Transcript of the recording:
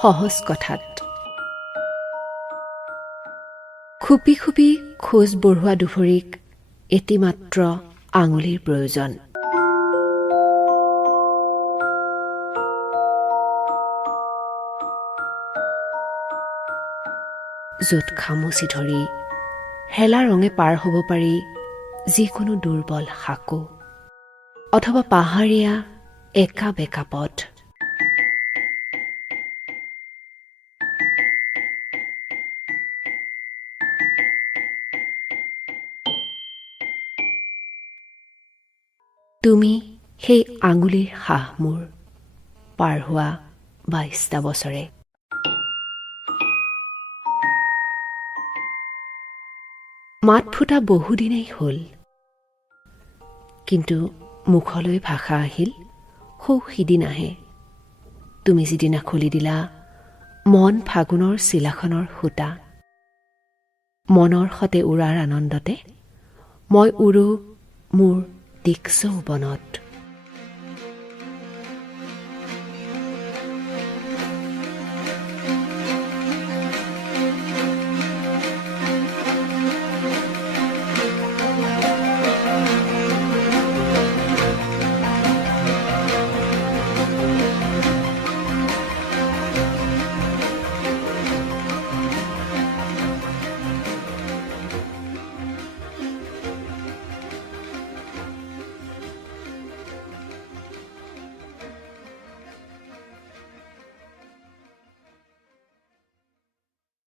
সহজ কথাত খুপি খুপি খোজ বঢ়োৱা দুভৰিক এটি মাত্ৰ আঙুলিৰ প্ৰয়োজন। য'ত খামুচি ধৰি হেলা ৰঙে পাৰ হ'ব পাৰি যিকোনো দুৰ্বল সাঁকো অথবা পাহাৰীয়া একা বেকা পথ। তুমি সেই আঙুলিৰ সাহ মোৰ পাৰ হোৱা ২২টা বছৰে। মাত ফুটা বহুদিনেই হ'ল, কিন্তু মুখলৈ ভাষা আহিল সৌ সিদিনাহে। তুমি যিদিনা খুলি দিলা মন ফাগুনৰ চিলাখনৰ সূতা। মনৰ সতে উৰাৰ আনন্দতে মই উৰো মোৰ দিক্ যৌৱনত।